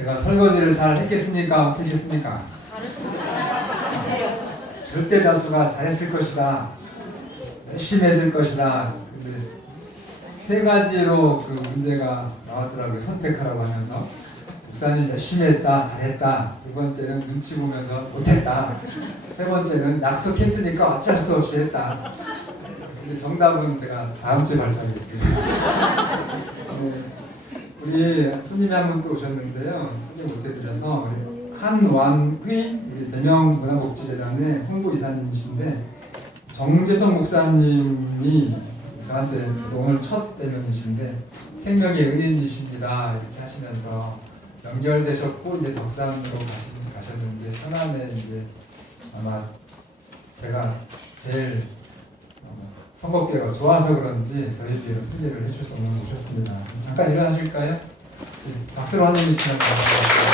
제가 설거지를 잘 했겠습니까? 못했겠습니까? 절대 다수가 잘했을 것이다. 열심히 했을 것이다. 근데 세 가지로 그 문제가 나왔더라고요. 선택하라고 하면서. 목사님 열심히 했다, 잘했다. 두 번째는 눈치 보면서 못했다. 세 번째는 약속했으니까 어쩔 수 없이 했다. 근데 정답은 제가 다음 주에 발표하겠습니다. 네, 우리 스님이 한 분 또 오셨는데요. 소개 못해드려서 한완의 대명문화복지재단의 홍보이사님이신데 정재성 목사님이 저한테 오늘 첫 대면이신데 생명의 은인이십니다 이렇게 하시면서 연결되셨고 이제 덕산으로 가셨는데 천안에 이제 아마 제가 제일 선거교회가 좋아서 그런지 저희 뒤로 승리를 해주셔서 오늘 오셨습니다. 잠깐 일어나실까요? 박수로 환영해주시면 감사하겠습니다.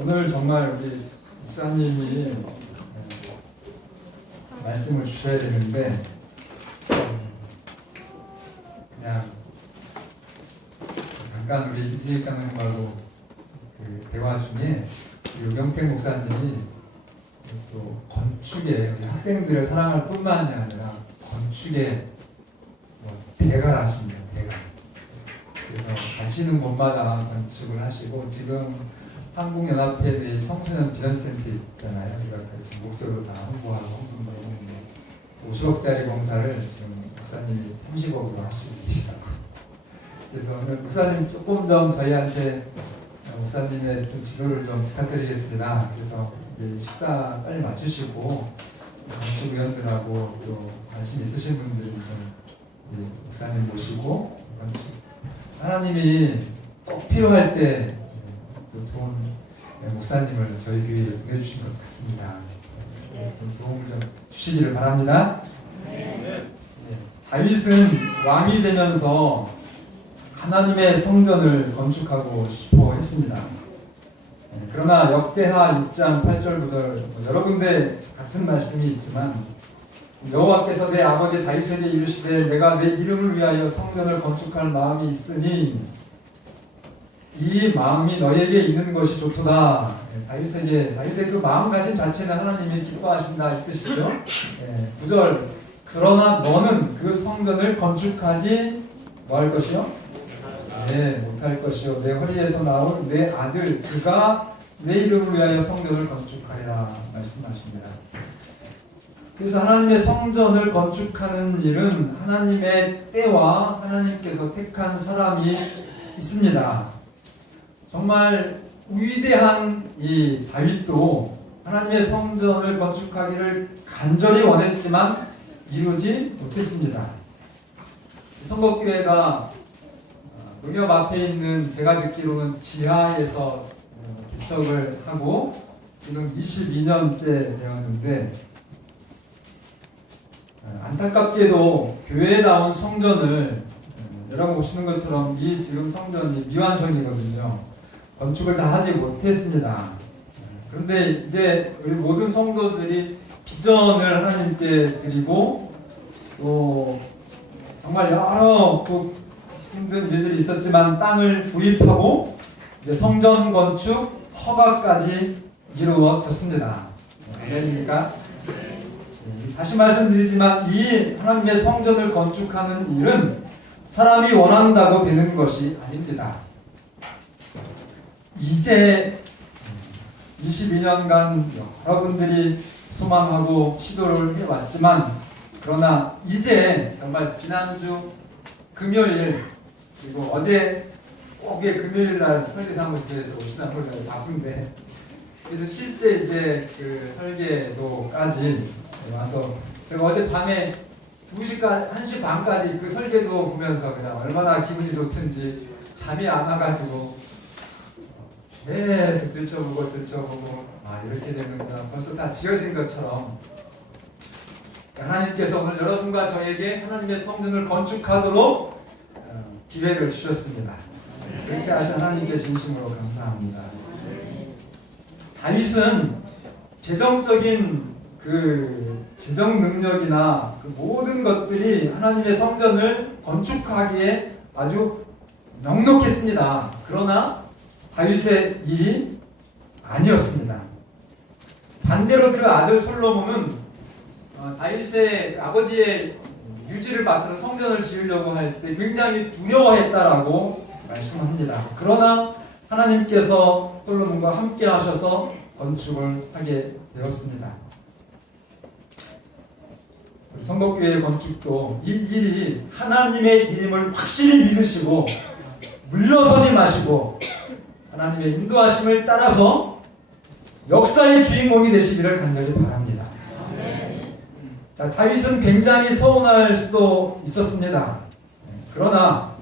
오늘 정말 우리 목사님이 말씀을 주셔야 되는데 그냥 잠깐 우리 이지익 감독님하고 그 대화 중에 유경택 목사님이 또 건축에 우리 학생들을 사랑할 뿐만이 아니라 건축에 대가를 하십니다. 대가. 그래서 가시는 곳마다 건축을 하시고 지금 한국연합회의 청소년 비전센터 있잖아요. 우리가 목적으로 다 홍보하고 홍보하고 50억짜리 공사를 지금 목사님이 30억으로 하시고 계시다고. 그래서 오늘 목사님 조금 좀 저희한테 목사님의 좀 지도를 좀 부탁드리겠습니다. 그래서 식사 빨리 마치시고 건축위원들하고 또 관심 있으신 분들이 좀 목사님 모시고 하나님이 꼭 필요할 때 좋은 목사님을 저희 교회에 보내주신 것 같습니다. 좀 도움 좀 주시기를 바랍니다. 다윗은 왕이 되면서 하나님의 성전을 건축하고 싶어 했습니다. 그러나 역대하 6장 8절 9절 여러 군데 같은 말씀이 있지만 여호와께서 내 아버지 다윗에게 이르시되 내가 내 이름을 위하여 성전을 건축할 마음이 있으니 이 마음이 너에게 있는 것이 좋도다. 다윗의 그 마음가짐 자체는 하나님이 기뻐하신다 이 뜻이죠. 9절 그러나 너는 그 성전을 건축하지 뭐 할 것이요? 못할 것이요 내 허리에서 나올 내 아들 그가 내 이름을 위하여 성전을 건축하리라 말씀하십니다. 그래서 하나님의 성전을 건축하는 일은 하나님의 때와 하나님께서 택한 사람이 있습니다. 정말 위대한 이 다윗도 하나님의 성전을 건축하기를 간절히 원했지만 이루지 못했습니다. 성곡교회가 농협 앞에 있는 제가 듣기로는 지하에서 개척을 하고 지금 22년째 되었는데 안타깝게도 교회에 나온 성전을 여러분 보시는 것처럼 이 지금 성전이 미완성이거든요. 건축을 다 하지 못했습니다. 그런데 이제 우리 모든 성도들이 비전을 하나님께 드리고 또 정말 여러 힘든 일들이 있었지만 땅을 구입하고 이제 성전 건축 허가까지 이루어졌습니다. 아멘입니까? 다시 말씀드리지만 이 하나님의 성전을 건축하는 일은 사람이 원한다고 되는 것이 아닙니다. 이제 22년간 여러분들이 소망하고 시도를 해왔지만 그러나 이제 정말 지난주 금요일 그리고 어제 꼭에 금요일날 설계 사무실에서 오시나 보려고 바쁜데 그래서 실제 이제 그 설계도까지 와서 제가 어제 밤에 2시까지 1시 반까지 그 설계도 보면서 그냥 얼마나 기분이 좋든지 잠이 안 와가지고 계속 들춰보고 이렇게 되는구나 벌써 다 지어진 것처럼 하나님께서 오늘 여러분과 저에게 하나님의 성전을 건축하도록 기회를 주셨습니다. 그렇게 하신 하나님께 진심으로 감사합니다. 다윗은 재정적인 그 재정 능력이나 그 모든 것들이 하나님의 성전을 건축하기에 아주 넉넉했습니다. 그러나 다윗의 일이 아니었습니다. 반대로 그 아들 솔로몬은 다윗의 아버지의 유지를 받들어 성전을 지으려고 할 때 굉장히 두려워했다라고 말씀합니다. 그러나 하나님께서 솔로몬과 함께 하셔서 건축을 하게 되었습니다. 성덕교회 건축도 이 일이 하나님의 일임을 확실히 믿으시고 물러서지 마시고 하나님의 인도하심을 따라서 역사의 주인공이 되시기를 간절히 바랍니다. 자, 다윗은 굉장히 서운할 수도 있었습니다. 그러나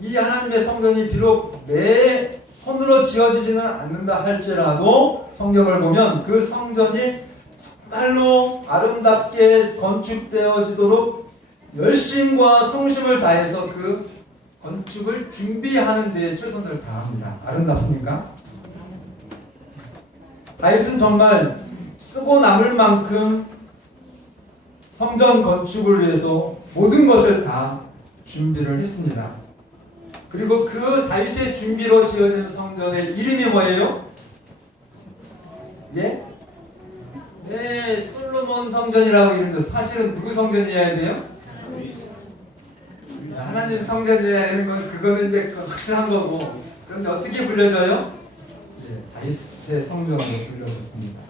이 하나님의 성전이 비록 내 손으로 지어지지는 않는다 할지라도 성경을 보면 그 성전이 정말로 아름답게 건축되어지도록 열심과 성심을 다해서 그 건축을 준비하는 데 최선을 다합니다. 아름답습니까? 다윗은 정말 쓰고 남을 만큼 성전 건축을 위해서 모든 것을 다 준비를 했습니다. 그리고 그 다윗의 준비로 지어진 성전의 이름이 뭐예요? 예? 네, 솔로몬 성전이라고 이름도 사실은 누구 성전이어야 돼요? 하나님 성전이어야 되는 건 그거는 이제 확실한 거고, 그런데 어떻게 불려져요? 예, 다윗의 성전으로 불려졌습니다.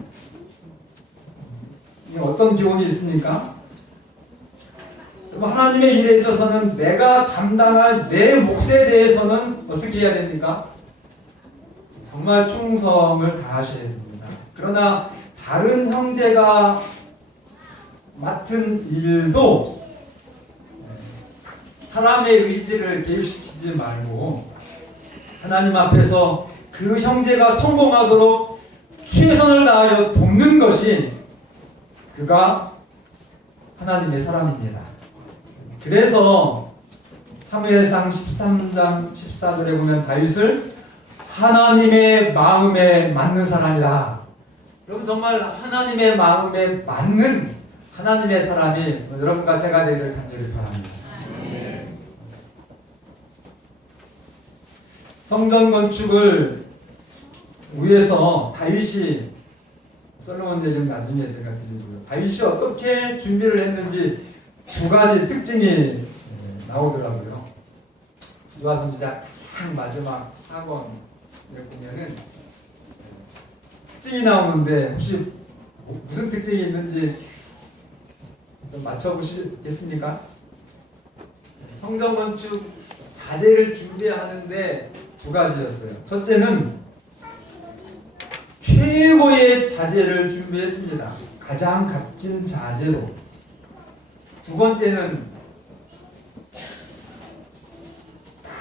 이게 어떤 기원이 있습니까? 하나님의 일에 있어서는 내가 담당할 내 몫에 대해서는 어떻게 해야 됩니까? 정말 충성을 다하셔야 됩니다. 그러나 다른 형제가 맡은 일도 사람의 의지를 개입시키지 말고 하나님 앞에서 그 형제가 성공하도록 최선을 다하여 돕는 것이 그가 하나님의 사람입니다. 그래서 사무엘상 13장 14절에 보면 다윗을 하나님의 마음에 맞는 사람이다. 그럼 정말 하나님의 마음에 맞는 하나님의 사람이 여러분과 제가 되기를 간절히 바랍니다. 성전 건축을 위해서 다윗이, 솔로몬 얘기는 나중에 제가 드리고요, 다윗이 어떻게 준비를 했는지 두 가지 특징이 나오더라고요. 요한 선지자 가장 마지막 4권에 보면은 특징이 나오는데 혹시 무슨 특징이 있는지 좀 맞춰보시겠습니까? 성전 건축 자재를 준비하는데 두 가지였어요. 첫째는 최고의 자재를 준비했습니다. 가장 값진 자재로. 두 번째는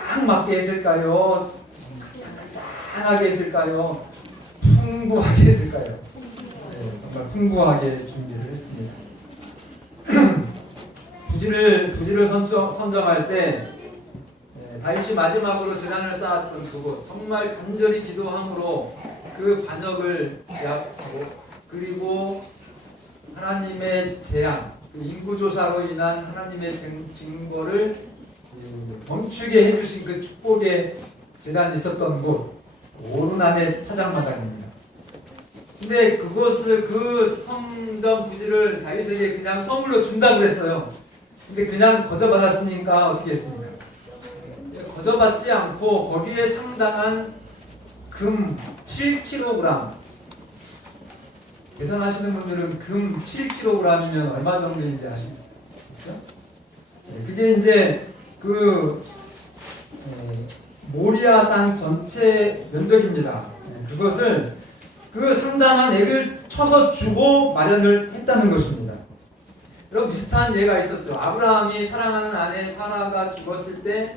딱 맞게 했을까요? 간단하게 했을까요? 풍부하게 했을까요? 네, 정말 풍부하게 준비를 했습니다. 부지를 선정할 때 다윗이 마지막으로 제단을 쌓았던 그곳, 정말 간절히 기도함으로 그 반역을 제압하고, 그리고 하나님의 재앙, 그 인구조사로 인한 하나님의 증거를 멈추게 해주신 그 축복의 제단이 있었던 곳, 오르난의 타작마당입니다. 근데 그것을, 그 성전 부지를 다윗에게 그냥 선물로 준다고 그랬어요. 근데 그냥 거저받았으니까 어떻게 했습니까? 거저받지 않고 거기에 상당한 금 7kg, 계산하시는 분들은 금 7kg이면 얼마 정도인지 아시죠? 그게 이제 그 모리아산 전체 면적입니다. 그것을 그 상당한 액을 쳐서 주고 마련을 했다는 것입니다. 이런 비슷한 예가 있었죠. 아브라함이 사랑하는 아내 사라가 죽었을 때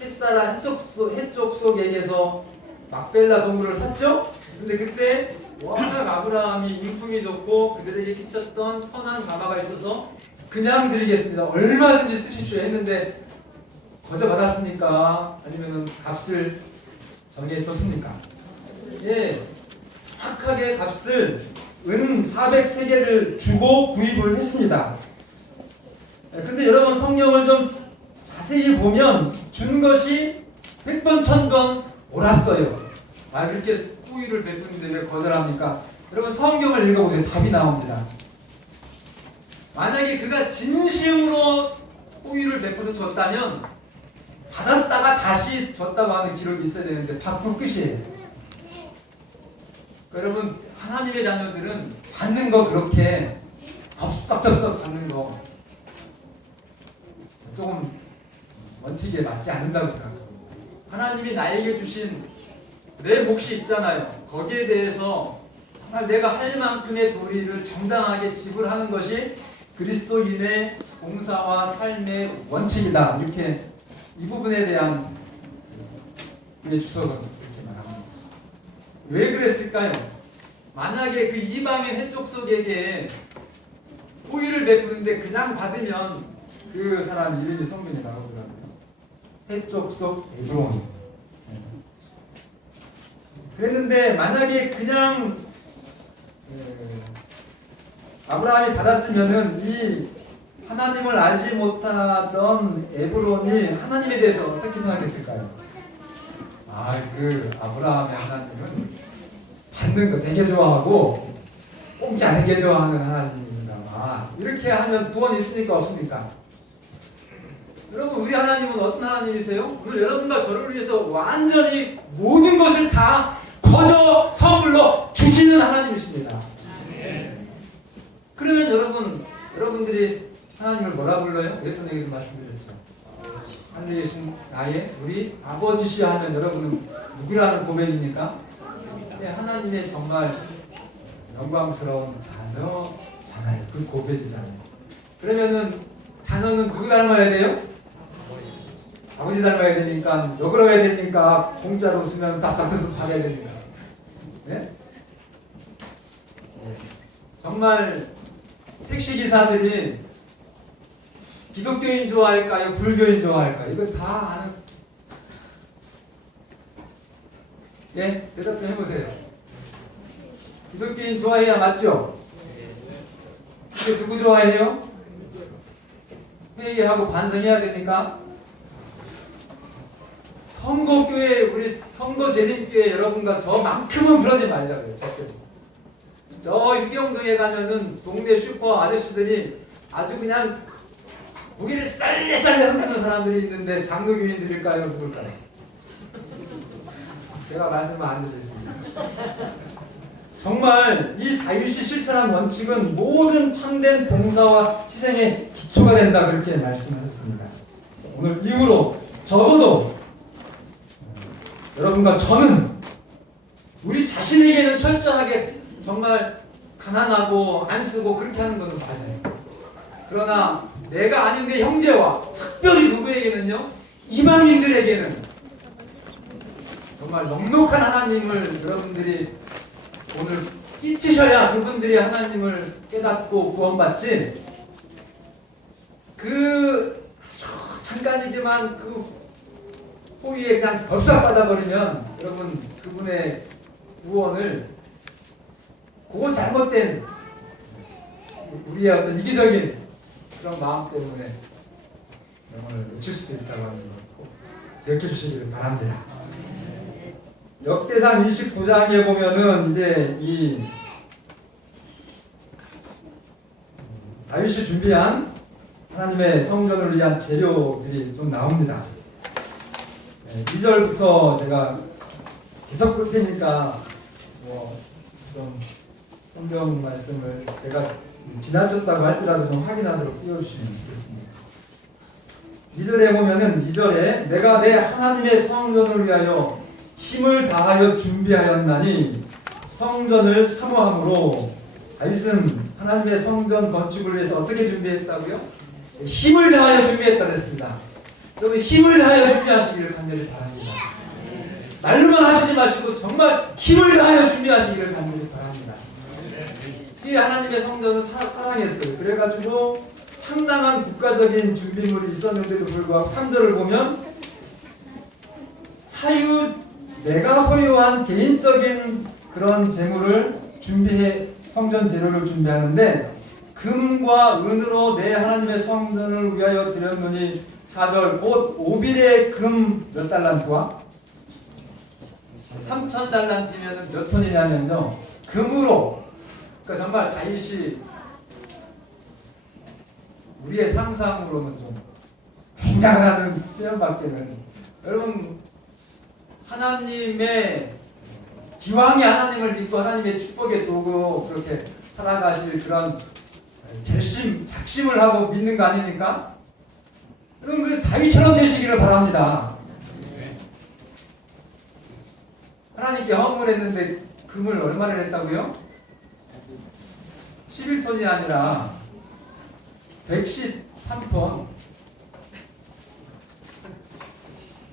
햇사라 해쪽 속에게서 막벨라 동물을 샀죠. 근데 그때 워낙 아브라함이 인품이 좋고 그들에게 끼쳤던 선한 가마가 있어서 그냥 드리겠습니다, 얼마든지 쓰십시오 했는데 거저 받았습니까? 아니면 값을 정해줬습니까? 예, 정확하게 값을 은 400세겔을 주고 구입을 했습니다. 근데 여러분 성경을 좀 자세히 보면 준 것이 100번 1000번 옳았어요. 그렇게 호의를 베푸는데 왜 거절합니까? 여러분 성경을 읽어보세요. 답이 나옵니다. 만약에 그가 진심으로 호의를 베풀어 줬다면 받았다가 다시 줬다고 하는 기록이 있어야 되는데 바꿀 끝이에요. 여러분 하나님의 자녀들은 받는 거 그렇게 덥석덥석 받는 거 조금 원칙에 맞지 않는다고 생각합니다. 하나님이 나에게 주신 내 몫이 있잖아요. 거기에 대해서 정말 내가 할 만큼의 도리를 정당하게 지불하는 것이 그리스도인의 봉사와 삶의 원칙이다. 이렇게 이 부분에 대한 우리의 주석은 그렇게 말합니다. 왜 그랬을까요? 만약에 그 이방인 해족속에게 호의를 베푸는데 그냥 받으면 그 사람 이름이 성경에 나오더라고요. 해족속 에브론. 그랬는데 만약에 그냥 아브라함이 받았으면은 이 하나님을 알지 못하던 에브론이 하나님에 대해서 어떻게 생각했을까요? 그 아브라함의 하나님은 받는 거 되게 좋아하고 꼼지 않게 좋아하는 하나님인가. 이렇게 하면 구원이 있습니까? 없습니까? 여러분 우리 하나님은 어떤 하나님이세요? 오늘 여러분과 저를 위해서 완전히 모든 것을 다 거저 선물로 주시는 하나님이십니다. 그러면 여러분들이 하나님을 뭐라 불러요? 예전에도 말씀드렸죠. 하늘에 계신 나의 우리 아버지시여 하면 여러분은 누구라는 고백입니까? 하나님의 정말 영광스러운 자녀잖아요. 그 고백이잖아요. 그러면은 자녀는 누구 닮아야 돼요? 아버지 닮아야 되니까, 너그러워야 되니까, 공짜로 웃으면 답답해서 받아야 됩니다. 네? 정말 택시기사들이 기독교인 좋아할까요? 불교인 좋아할까요? 이거 다 아는. 예? 대답 좀 해보세요. 기독교인 좋아해야 맞죠? 근데 누구 좋아해요? 회의하고 반성해야 되니까. 선거교회, 우리 선거재림교회 여러분과 저만큼은 그러지 말자고요. 저 유경동에 가면은 동네 슈퍼 아저씨들이 아주 그냥 무기를 쌀래쌀래 흔드는 사람들이 있는데 장로교인들일까요? 누굴까요? 제가 말씀을 안 드렸습니다. 정말 이 다윗이 실천한 원칙은 모든 참된 봉사와 희생의 기초가 된다 그렇게 말씀하셨습니다. 오늘 이후로 적어도 여러분과 저는 우리 자신에게는 철저하게 정말 가난하고 안 쓰고 그렇게 하는 것은 맞아요. 그러나 내가 아닌 내 형제와 특별히 누구에게는요, 이방인들에게는 정말 넉넉한 하나님을 여러분들이 오늘 끼치셔야 그분들이 하나님을 깨닫고 구원받지. 잠깐이지만 그 호의에 그냥 덥석 받아버리면 여러분 그분의 구원을 그건 잘못된 우리의 어떤 이기적인 그런 마음 때문에 영혼을 놓칠 수도 있다고 하는 걸 꼭 기억해 주시기를 바랍니다. 역대상 29장에 보면은 이제 이 다윗이 준비한 하나님의 성전을 위한 재료들이 좀 나옵니다. 2절부터 제가 계속 볼 테니까 좀 성경 말씀을 제가 지나쳤다고 할지라도 좀 확인하도록 띄워주시면 좋겠습니다. 2절에 보면은 2절에 내가 내 하나님의 성전을 위하여 힘을 다하여 준비하였나니 성전을 사모함으로. 다윗은 하나님의 성전 건축을 위해서 어떻게 준비했다고요? 힘을 다하여 준비했다 그랬습니다. 여러분 힘을 다하여 준비하시기를 간절히 바랍니다. 말로만 하시지 마시고 정말 힘을 다하여 준비하시기를 간절히 바랍니다. 이 하나님의 성전은 사랑했어요. 그래가지고 상당한 국가적인 준비물이 있었는데도 불구하고 3절을 보면 내가 소유한 개인적인 그런 재물을 성전 재료를 준비하는데 금과 은으로 내 하나님의 성전을 위하여 드렸노니 4절 곧 오빌의 금 몇 달란트와 3,000달란트면 몇 톤이냐면요 금으로 그러니까 정말 다윗이 우리의 상상으로는 좀 굉장한 표현밖에는 여러분 하나님의 기왕에 하나님을 믿고 하나님의 축복의 도구로 그렇게 살아가실 그런 결심, 작심을 하고 믿는 거 아닙니까? 여러분 그 다윗처럼 되시기를 바랍니다. 하나님께 헌물했는데 금을 얼마나 냈다고요? 11톤이 아니라 113톤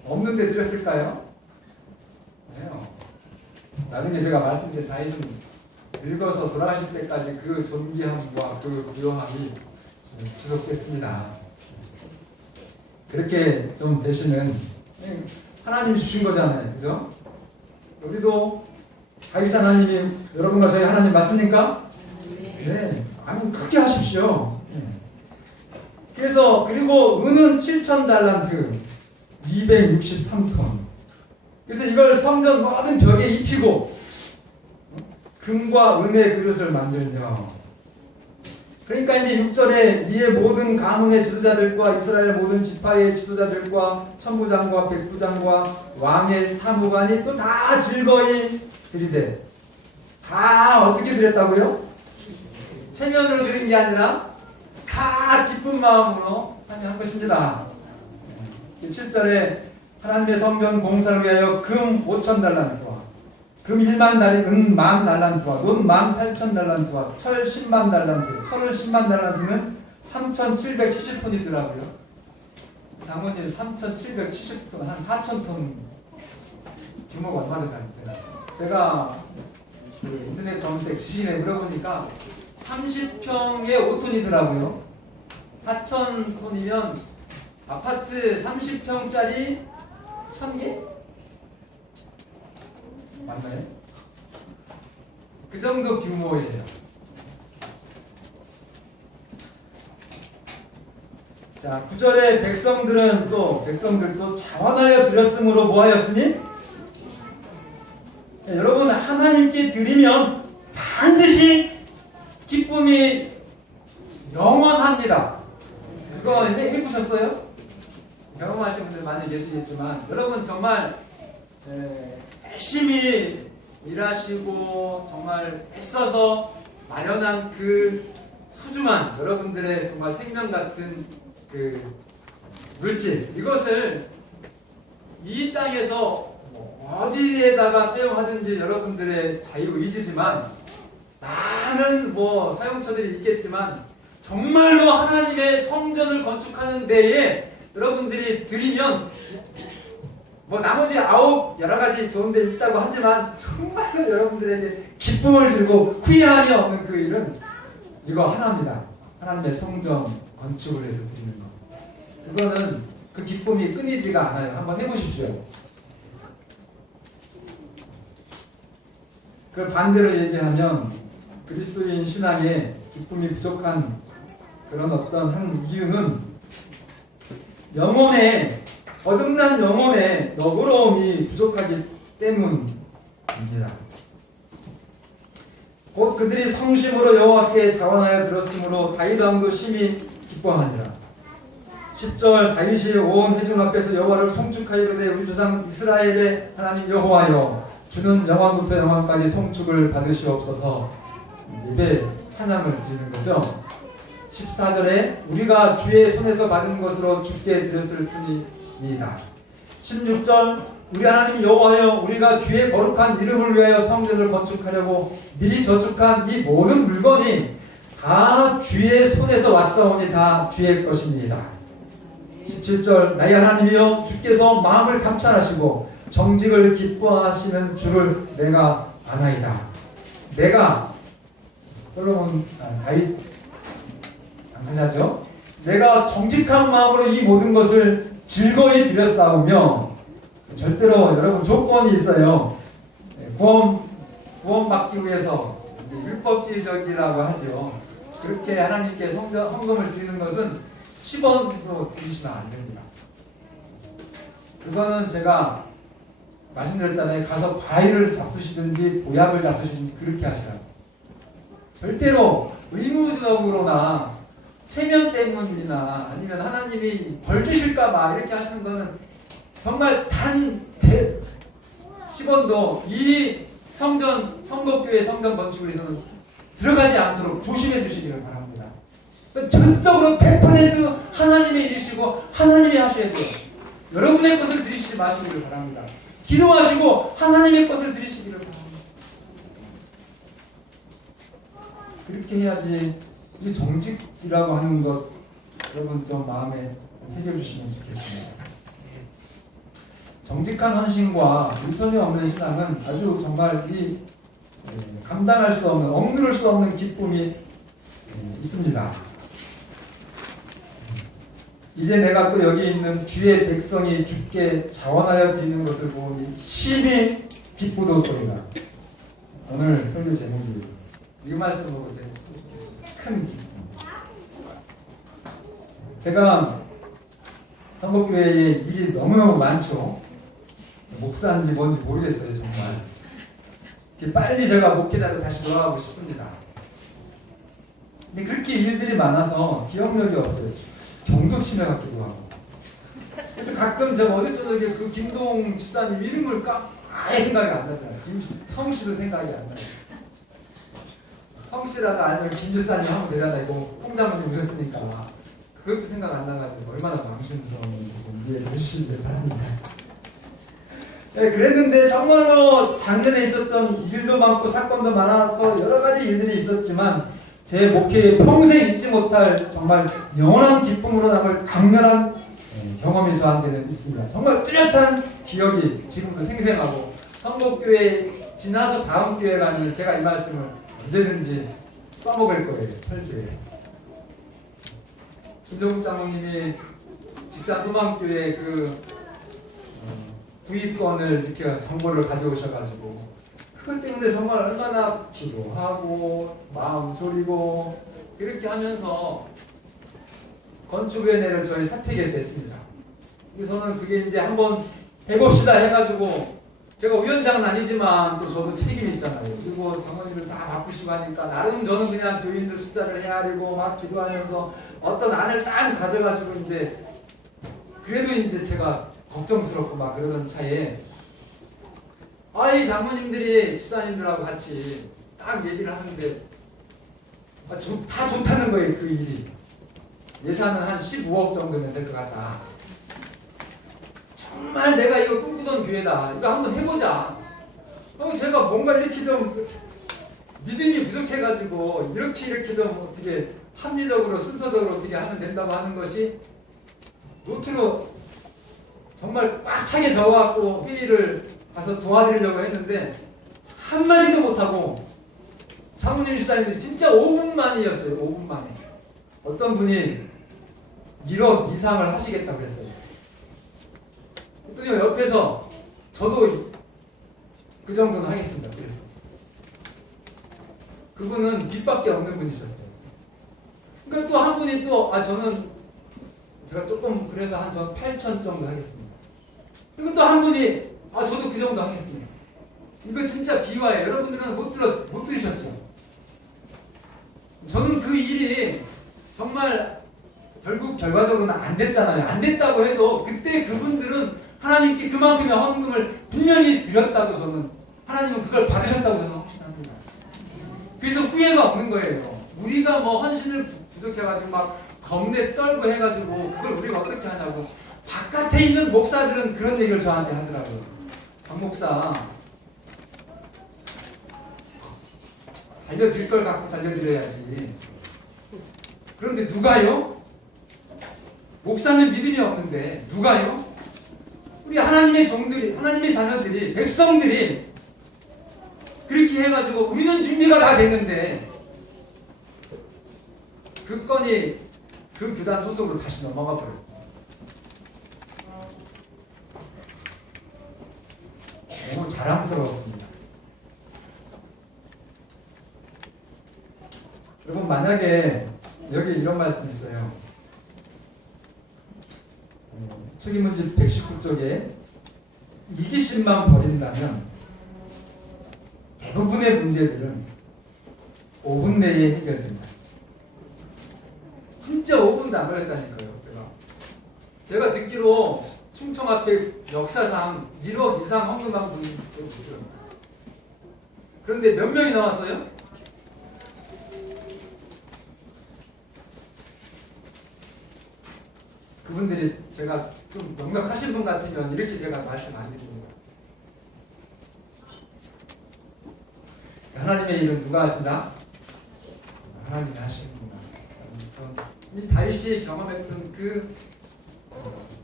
없는데 드렸을까요? 아니요. 나중에 제가 말씀드린 다윗은 늙어서 돌아가실 때까지 그 존귀함과 그 부요함이 지속됐습니다. 그렇게 좀 되시는 하나님이 주신 거잖아요. 그죠? 우리도 다윗 하나님이 여러분과 저희 하나님 맞습니까? 네. 아니 크게 하십시오. 그래서 그리고 은은 7,000달란트 263톤. 그래서 이걸 성전 모든 벽에 입히고 금과 은의 그릇을 만들며 그러니까 이제 6절에 이의 모든 가문의 지도자들과 이스라엘 모든 지파의 지도자들과 천부장과 백부장과 왕의 사무관이 또 다 즐거이 드리되 다 어떻게 드렸다고요? 체면으로 드린 게 아니라 다 기쁜 마음으로 참여한 것입니다. 7절에 하나님의 성전 공사를 위하여 금 5,000달란트와 금 1만 달이 은 10,000달란트와 돈 18,000달란트와 철 100,000달란트 철을 100,000달란트는 3,770톤이더라고요. 장모님 3,770톤 한 4,000톤 규모가 얼마나 될까요? 제가 그 인터넷 검색 지식인에 물어보니까 30평에 5톤이더라고요. 4,000톤이면 아파트 30평짜리 1,000개? 맞나요? 그 정도 규모예요. 자, 9절에 백성들도 자원하여 드렸으므로 뭐하였으니? 자, 여러분 하나님께 드리면 반드시 기쁨이 영원합니다. 그거 해보셨어요? 경험하신 분들 많이 계시겠지만 여러분 정말 열심히 일하시고 정말 애써서 마련한 그 소중한 여러분들의 정말 생명 같은 그 물질 이것을 이 땅에서 어디에다가 사용하든지 여러분들의 자유의지지만 많은 사용처들이 있겠지만 정말로 하나님의 성전을 건축하는 데에 여러분들이 드리면 나머지 9 여러 가지 좋은 데 있다고 하지만 정말로 여러분들에게 기쁨을 주고 후회함이 없는 그 일은 이거 하나입니다. 하나님의 성전 건축을 해서 드리는 거. 그거는 그 기쁨이 끊이지가 않아요. 한번 해보십시오. 그 반대로 얘기하면 그리스도인 신앙에 기쁨이 부족한 그런 어떤 한 이유는 영혼의 거듭난 영혼의 너그러움이 부족하기 때문입니다. 곧 그들이 성심으로 여호와께 자원하여 들었으므로 다윗 왕도 심히 기뻐하니라. 10절 다윗이 온 회중 앞에서 여호와를 송축하이르되 우리 조상 이스라엘의 하나님 여호와여 주는 영왕부터 영왕까지 송축을 받으시옵소서. 입에 찬양을 드리는 거죠. 14절에 우리가 주의 손에서 받은 것으로 주께 드렸을 뿐이니이다. 16절 우리 하나님 여호와여 우리가 주의 거룩한 이름을 위하여 성전을 건축하려고 미리 저축한 이 모든 물건이 다 주의 손에서 왔사오니 다 주의 것입니다. 17절 나의 하나님이여 주께서 마음을 감찰하시고 정직을 기뻐하시는 주를 내가 아나이다. 내가 솔로몬 다윗 강자죠. 내가 정직한 마음으로 이 모든 것을 즐거이 드렸사오며 절대로 여러분 조건이 있어요. 구원받기 위해서 율법주의적이라고 하죠. 그렇게 하나님께 헌금을 드리는 것은 10원도 드리시면 안 됩니다. 그거는 제가 말씀드렸잖아요. 가서 과일을 잡수시든지 보약을 잡수시든지 그렇게 하시라고. 절대로 의무적으로나 체면 때문이나 아니면 하나님이 벌 주실까봐 이렇게 하시는 거는 정말 단 10원도 이 성법교회 성전 건축을 위해서는 들어가지 않도록 조심해 주시기를 바랍니다. 전적으로 100% 하나님의 일이시고 하나님이 하셔야 돼요. 여러분의 것을 드리시지 마시기를 바랍니다. 기도하시고 하나님의 것을 드리시기를 바랍니다. 그렇게 해야지 이 정직이라고 하는 것 여러분 좀 마음에 새겨주시면 좋겠습니다. 정직한 헌신과 일선이 없는 신앙은 아주 정말 이 감당할 수 없는, 억누를 수 없는 기쁨이 있습니다. 이제 내가 또 여기 있는 주의 백성이 주께 자원하여 드리는 것을 보니 심히 기쁘도소이다. 오늘 설교 제목이 이 말씀 보고 제가 큰 기쁨. 제가 성법교회에 일이 너무너무 많죠. 목사인지 뭔지 모르겠어요, 정말. 빨리 제가 목회자로 다시 돌아가고 싶습니다. 근데 그렇게 일들이 많아서 기억력이 없어요. 경도치매 같기도 하고. 그래서 가끔 제가 어느 저녁에 그 김동 집사님 이름을 아예 생각이 안 나잖아요. 성씨도 생각이 안 나요. 성씨라도 알면 김 집사님 하면 되잖아요. 이거 홍장은 오셨으니까. 그것도 생각 안 나가지고 얼마나 망신스러운지 이해해 주시길 바랍니다. 네, 그랬는데 정말로 작년에 있었던 일도 많고 사건도 많아서 여러 가지 일들이 있었지만 제 목회에 평생 잊지 못할 정말 영원한 기쁨으로 남을 강렬한 경험이 저한테는 있습니다. 정말 뚜렷한 기억이 지금도 생생하고 성법교회 지나서 다음 교회 가면 제가 이 말씀을 언제든지 써먹을 거예요. 설교에. 김동욱 장로님이 직산소망교회 구입권을 이렇게 정보를 가져오셔가지고 그것 때문에 정말 얼마나 기도하고 마음 졸이고 그렇게 하면서 건축위원회를 저희 사택에서 했습니다. 그래서는 그게 이제 한번 해봅시다 해가지고 제가 위원장은 아니지만 또 저도 책임이 있잖아요. 그리고 장로님들 다 바쁘시고 하니까 나름 저는 그냥 교인들 숫자를 헤아리고 막 기도하면서 어떤 안을 딱 가져가지고 이제 그래도 이제 제가 걱정스럽고 막 그러던 차에 이 장모님들이 집사님들하고 같이 딱 얘기를 하는데 다 좋다는 거예요. 그 일이 예산은 한 15억 정도면 될 것 같다. 정말 내가 이거 꿈꾸던 교회다. 이거 한번 해보자. 그럼 제가 뭔가 이렇게 좀 믿음이 부족해가지고 이렇게 좀 어떻게 합리적으로 순서적으로 어떻게 하면 된다고 하는 것이 노트로 정말 꽉 차게 적어갖고 회의를 가서 도와드리려고 했는데 한마디도 못하고 장모님 집사님들이 진짜 5분 만이었어요. 5분 만에. 어떤 분이 1억 이상을 하시겠다고 했어요. 그랬더니 옆에서 저도 그 정도는 하겠습니다. 그래서 그분은 빚밖에 없는 분이셨어요. 그러니까 또 한 분이 저는 제가 조금 그래서 한 8천 정도 하겠습니다. 그리고 또 한 분이 저도 그 정도 하겠습니다. 이거 진짜 비화예요. 여러분들은 못 들으셨죠? 저는 그 일이 정말 결국 결과적으로는 안 됐잖아요. 안 됐다고 해도 그때 그분들은 하나님께 그만큼의 헌금을 분명히 드렸다고 저는 하나님은 그걸 받으셨다고 저는 확신합니다. 그래서 후회가 없는 거예요. 우리가 뭐 헌신을 부족해가지고 막 겁내 떨고 해가지고 그걸 우리가 어떻게 하냐고. 바깥에 있는 목사들은 그런 얘기를 저한테 하더라고요. 박 목사 달려드릴 걸 갖고 달려드려야지. 그런데 누가요? 목사는 믿음이 없는데 누가요? 우리 하나님의 종들이, 하나님의 자녀들이, 백성들이 그렇게 해가지고 우리는 준비가 다 됐는데 그 건이 그 교단 소속으로 다시 넘어가 버렸어요. 너무 자랑스러웠습니다. 여러분 만약에 여기 이런 말씀이 있어요. 초기문집 119쪽에 이기심만 버린다면 대부분의 문제들은 5분 내에 해결된다. 진짜 5분도 안 걸렸다니까요. 제가 듣기로 충청 앞에 역사상 1억 이상 헌금한 분이 계세요. 그런데 몇 명이 나왔어요? 그분들이 제가 좀 넉넉하신 분 같으면 이렇게 제가 말씀 안 해줍니다. 하나님의 일은 누가 하신다? 하나님이 하시는구나. 이 다윗이 경험했던 그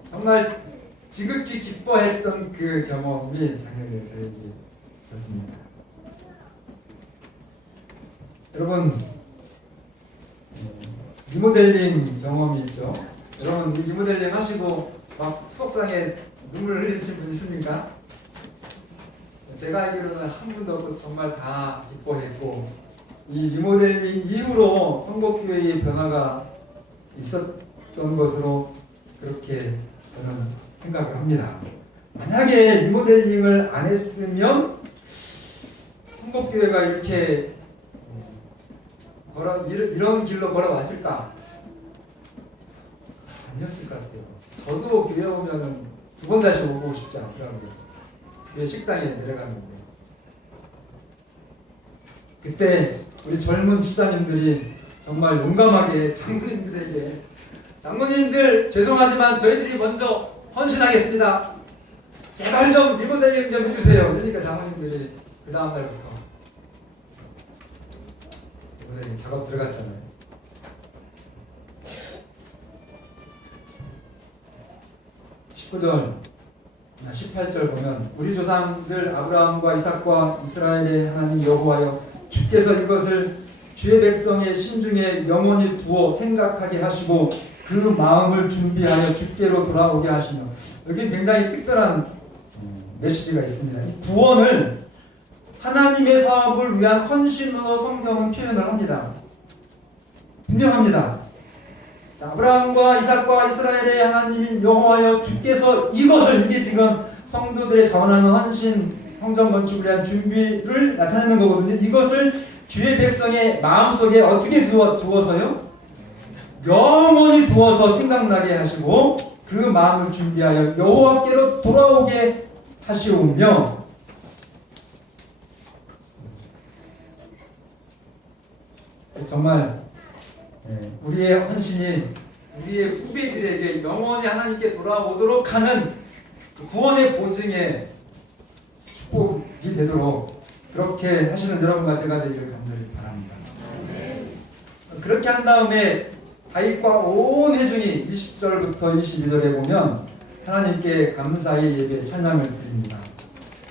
정말 지극히 기뻐했던 그 경험이 작년에 저에게 있었습니다. 여러분, 리모델링 경험이 있죠? 여러분, 리모델링 하시고 막 수업상에 눈물 흘리신 분 있습니까? 제가 알기로는 한 분도 없고 정말 다 기뻐했고, 이 리모델링 이후로 성복교회의 변화가 있었던 것으로 그렇게 저는 생각을 합니다. 만약에 리모델링을 안 했으면 성복교회가 이렇게 이런 길로 걸어왔을까? 아니었을 것 같아요. 저도 교회 오면은 2번 다시 오고 싶지 않더라고요. 교회 식당에 내려갔는데 그때 우리 젊은 집사님들이 정말 용감하게 장로님들에게, 장로님들 죄송하지만 저희들이 먼저 헌신하겠습니다. 제발 좀 리모델링 좀 해주세요. 그러니까 장로님들이 그 다음 날부터 리모델링 작업 들어갔잖아요. 19절, 18절 보면 우리 조상들 아브라함과 이삭과 이스라엘의 하나님 여호와여, 주께서 이것을 주의 백성의 심중에 영원히 두어 생각하게 하시고 그 마음을 준비하여 주께로 돌아오게 하시며. 여기 굉장히 특별한 메시지가 있습니다. 이 구원을 하나님의 사업을 위한 헌신으로 성경은 표현을 합니다. 분명합니다. 자, 아브라함과 이삭과 이스라엘의 하나님인 여호와여, 주께서 이것을, 이게 지금 성도들의 자원하는 헌신 성전 건축을 위한 준비를 나타내는 거거든요. 이것을 주의 백성의 마음속에 어떻게 두어서요? 영원히 두어서 생각나게 하시고 그 마음을 준비하여 여호와께로 돌아오게 하시오며. 정말 우리의 헌신이 우리의 후배들에게 영원히 하나님께 돌아오도록 하는 그 구원의 보증의 축복이 되도록 그렇게 하시는 여러분과 제가 되기를 간절히 바랍니다. 그렇게 한 다음에 다윗과 온 회중이 20절부터 22절에 보면 하나님께 감사의 예배 찬양을 드립니다.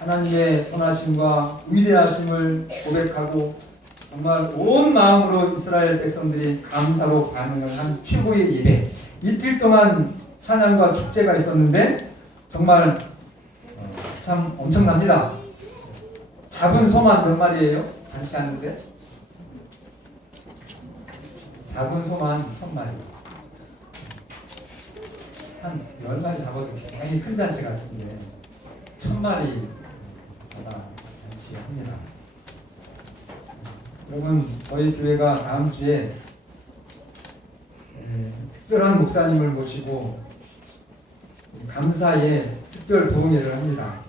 하나님의 선하심과 위대하심을 고백하고 정말 온 마음으로 이스라엘 백성들이 감사로 반응을 한 최고의 예배. 이틀 동안 찬양과 축제가 있었는데 정말 참 엄청납니다. 잡은 소만 몇 마리예요? 잔치하는데 잡은 소만 1000마리. 한 10마리 잡아도 굉장히 큰 잔치 같은데 1000마리 잡아 잔치합니다. 여러분, 저희 교회가 다음 주에 특별한 목사님을 모시고 감사의 특별 부흥회를 합니다.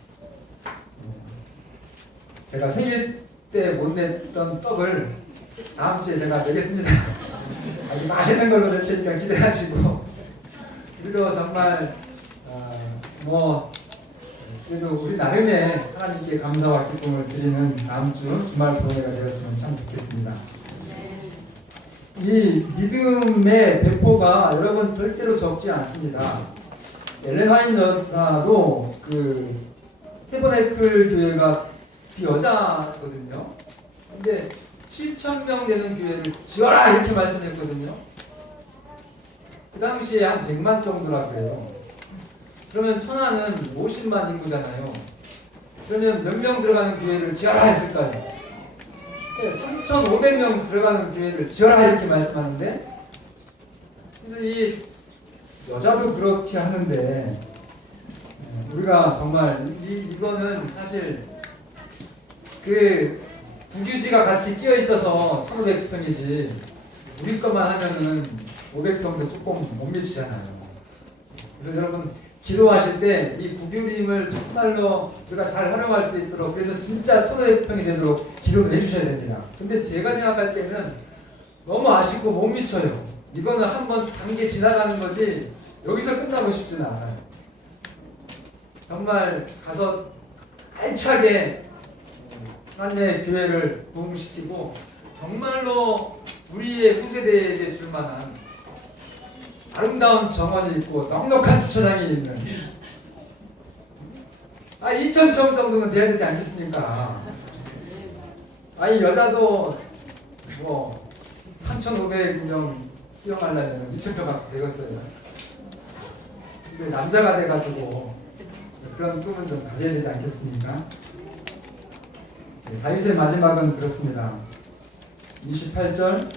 제가 생일 때 못 냈던 떡을 다음 주에 제가 내겠습니다. 아주 맛있는 걸로 낼 테니까 기대하시고, 그리고 정말 그래도 우리 나름의 하나님께 감사와 기쁨을 드리는 다음 주 주말 부흥회가 되었으면 참 좋겠습니다. 이 믿음의 배포가 여러분 절대로 적지 않습니다. 엘렌 화이트 여사도 그 태버네클 교회가 여자거든요. 근데 7,000명 되는 교회를 지어라 이렇게 말씀했거든요. 그 당시에 한 100만 정도라 그래요. 그러면 천안은 50만 인구잖아요. 그러면 몇 명 들어가는 교회를 지어라 했을까요? 3,500명 들어가는 교회를 지어라 이렇게 말씀하는데, 그래서 이 여자도 그렇게 하는데 우리가 정말 이거는 사실 그 국유지가 같이 끼어 있어서 1,500평이지 우리 것만 하면은 500평도 조금 못 미치잖아요. 그래서 여러분 기도하실 때 이 국유림을 정말로 우리가 잘 활용할 수 있도록, 그래서 진짜 1,500평이 되도록 기도를 해주셔야 됩니다. 근데 제가 생각할 때는 너무 아쉽고 못 미쳐요. 이거는 한번 단계 지나가는 거지 여기서 끝나고 싶지는 않아요. 정말 가서 알차게 하나님의 교회를 부흥시키고 정말로 우리의 후세대에게 줄 만한 아름다운 정원이 있고 넉넉한 주차장이 있는 2,000평 정도는 돼야 되지 않겠습니까? 아니 여자도 뭐 3,500명 수용하려면 2,000평 갖고 되겠어요. 근데 남자가 돼가지고 그런 꿈은 좀 가져야 되지 않겠습니까? 다윗의 마지막은 그렇습니다. 28절,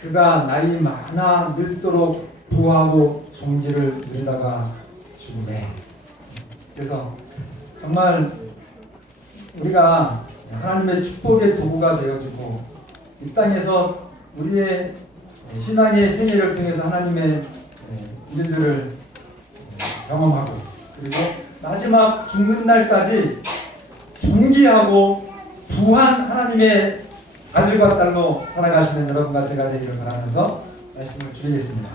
그가 나이 많아 늙도록 부하고 종기를 누리다가 죽네. 그래서 정말 우리가 하나님의 축복의 도구가 되어지고 이 땅에서 우리의 신앙의 생애를 통해서 하나님의 일들을 경험하고, 그리고 마지막 죽는 날까지 존귀하고 부한 하나님의 아들과 딸로 살아가시는 여러분과 제가 되기를 바라면서 말씀을 드리겠습니다.